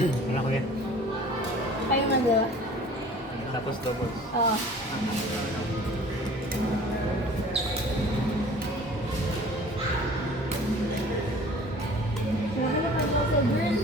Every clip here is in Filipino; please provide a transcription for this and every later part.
Wala ko yan. Kayo nga dalawa? Tapos doubles. Oo. Grabe naman mo sa girl.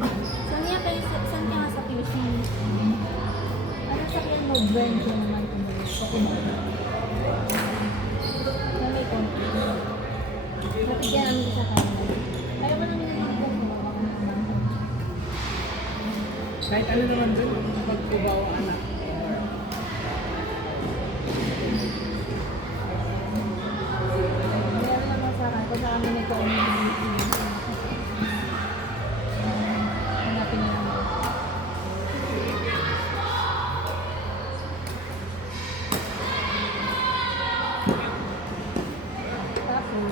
Saan niya kayo, saan ka nga sa QC? Ano sa kanya mo, brand ko naman kung na may konti. Napigyan namin ko sa kanya. Ayaw mo nang nililigas mo, ako naman. Kahit ano naman dun, magpubaw anak. Meron naman sa akin, kung saan kami nagka-community. Hanapin niya naman. Tapos,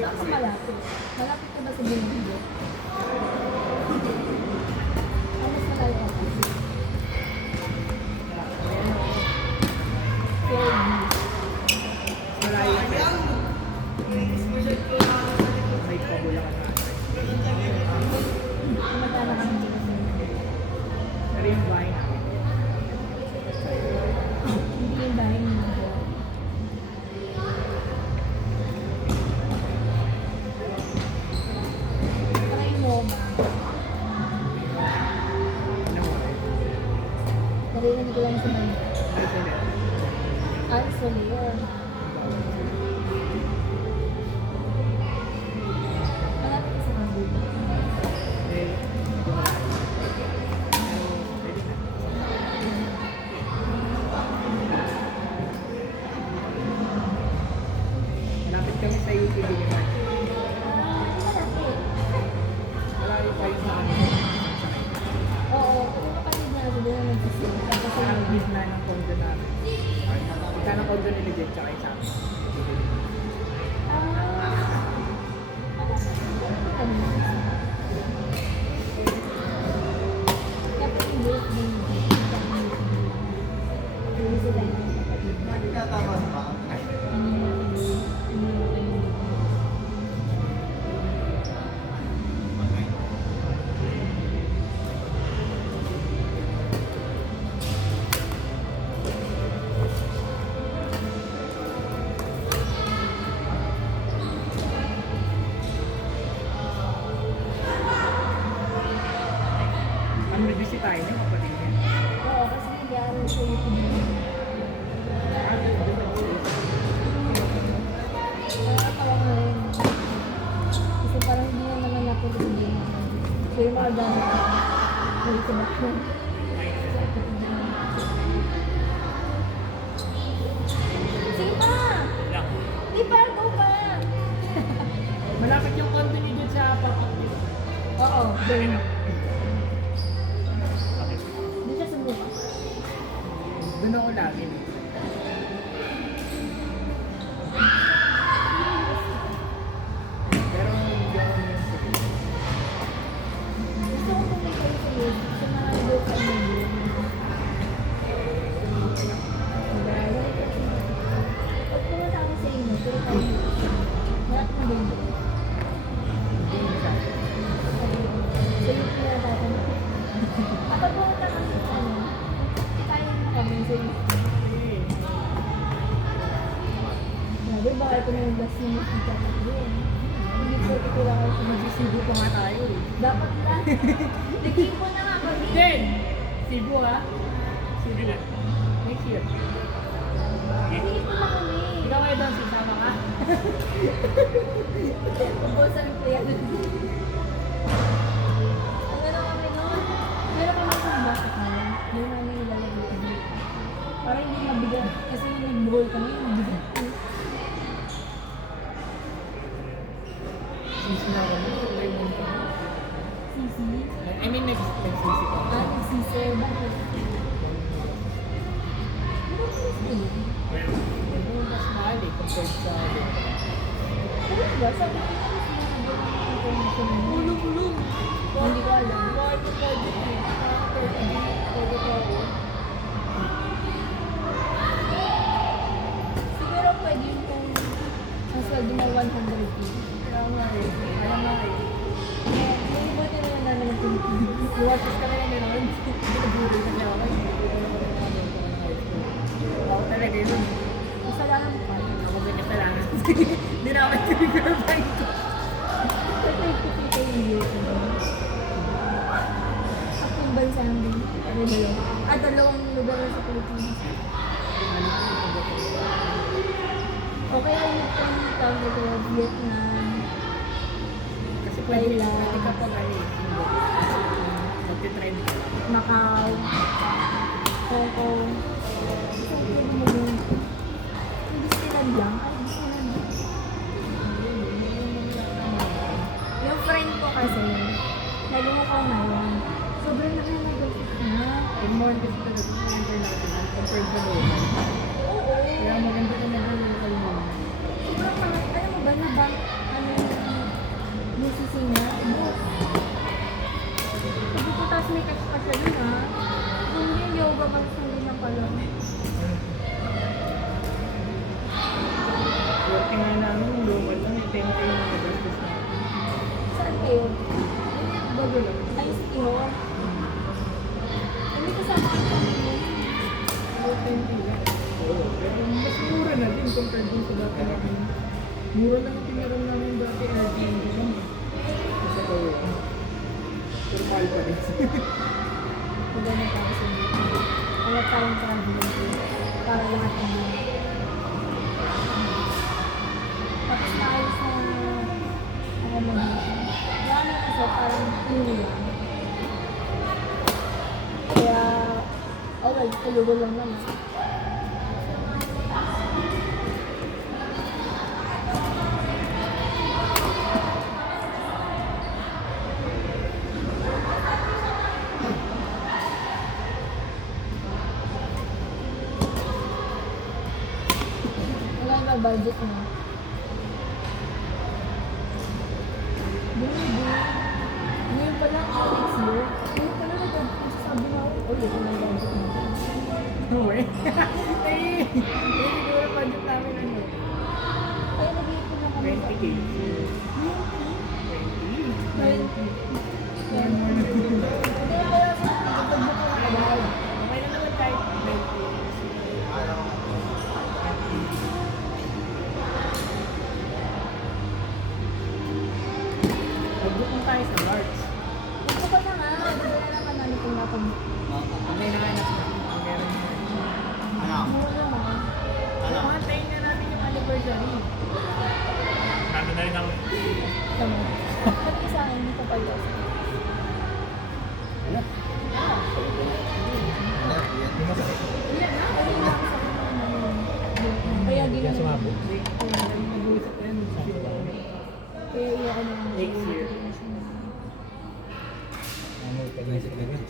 saan ka malapit? Malapit ka ba sa Binondo? Ano sa malayo ka? Malayo pa. May pabula ka na. Magkano ka ng Pero yung bahay namin. hindi yung bahay mo. Actually, yun. Malapit sa kanila. Eh, hindi ko alam. Pero, pwede na. Malapit kami sa UTV naman. Malapit. Malayo pa yung sa amin. Oo, kung kapatid na ako doon na nagsisimula. Tapos Parang ayun. gitna ng condo namin. Gitna ng condo ni Legend tsaka yung sa amin. Ang review tayo niya, kapatid niya. Oo, kasi nag-aaral sa YouTube. Nakakatawa nga rin. Kasi parang hindi na naman ako rin. So yung mga dami ko, may isa ba ko? Sige pa! Di pa, go pa! Malapit yung condo ni Legend sa papakit. Oo, doon. Okay. Doon siya sumuka. Doon ako lagi. Pero hindi ako yung sige. Gusto ko pumunta kayo sa iyo. Kasi marami daw kayo na yun. Pag pumunta ako sa inyo, pero kayo lahat na doon. Hindi siya. Sa iyo pinatatanong. Kapag pumunta kami sa ano, tayo kami sa iyo. Grabe, baka ito na yung last minute kita na yun. Hindi ko ito lang kayo sa Magsisibo pa nga tayo eh. dapat lang. Nag-ipo na nga kami. Then, Cebu ha? Cebu na. Next year. Nag-ipo na kami. Ikaw kayo doon, sisama ka? Ubusan ko yan. Ang ano kami noon, meron kami sa bata kami. Doon namin nilalagay kami. Para hindi mabigat. Kasi nung nag-bowl kami, mabigat. Sisi na ako. Raymond ka. Sisi. I mean, nagsisi ka. Nagsisi. Bakit? Ano ang sisi? Pero mas mahal eh, compared sa... Ano ba? Sabi ko na Ulong-ulong! Hindi ko alam. Mahal ko project eh. Siguro pwede yung kung ang sweldo mo 100k. Kaya nga eh. Kaya nga eh. Yung buti na lang namin ng Pilipinas. Iwasis ka na lang meron. Nagbuhay kasi ako eh. Ako talaga yun. Kasalanan pa. Ako may kasalanan. Hindi na ako nag-girlfriend ko. Kasi ikikita yung year ko na. At yung bansa namin, ano dalawa? Dalawang lugar na sa Pilipinas. Okay lang yung tawag ko, Vietnam, Kasi pwede ka pag ano eh. Magtitrend ka. Macau, Hong Kong. Gusto ko pwede mo yun. Yung Disneyland lang. Ay, Disneyland lang. Yung friend ko kasi, naging ko ngayon. Sobrang nakakagawin na. In more kasi talaga sa international compared sa local. Oo. Kaya maganda ka na yung local mo. Sobrang mga, alam mo ba na ba, ano yung musisi niya? Boss. Sabi ko, tapos may cash pa siya dun ha. Kung yung yoga, magsundi niya pala. Swerte nga namin yung local lang. 10K na nagastos na. Saan kayo? Bagulo. Ay, City Hall. Hindi kasama ang pamilya. About 10K lang. Oo. Pero mas mura na din compared dun sa dati namin. Mura lang yung tinaram namin dati Airbnb lang. Sa kayo. Pero mahal pa rin. Maganda pa ako sa dito. Wala tayong traveling ko. Para lahat ng mga. parang hindi lang. Kaya, okay, tulugan lang naman. Wala yung budget mo. Baby, ngayon pa lang ako next year. Ngayon pa lang nagsasabi na ako, oh, ito na yung budget mo. No way. Eh, siguro budget namin ano. Kaya nag-iipon na kami. 20K. 20. 20. Kaya kaya sa pagbuko na agad. Okay na naman kahit 20. Mag-book tayo sa March. Gusto ko na nga, hindi na naman namin kung napag- May nanganak na. Meron na. Mura naman. Antayin na natin yung anniversary. Nandun na rin ako. Tama. Sabi sa akin, hindi ko pa yun. Kaya Kaya sumabog. Nag-uusap na yan. Kaya iyak ko na. Next year. Ano, pag-isip na yun.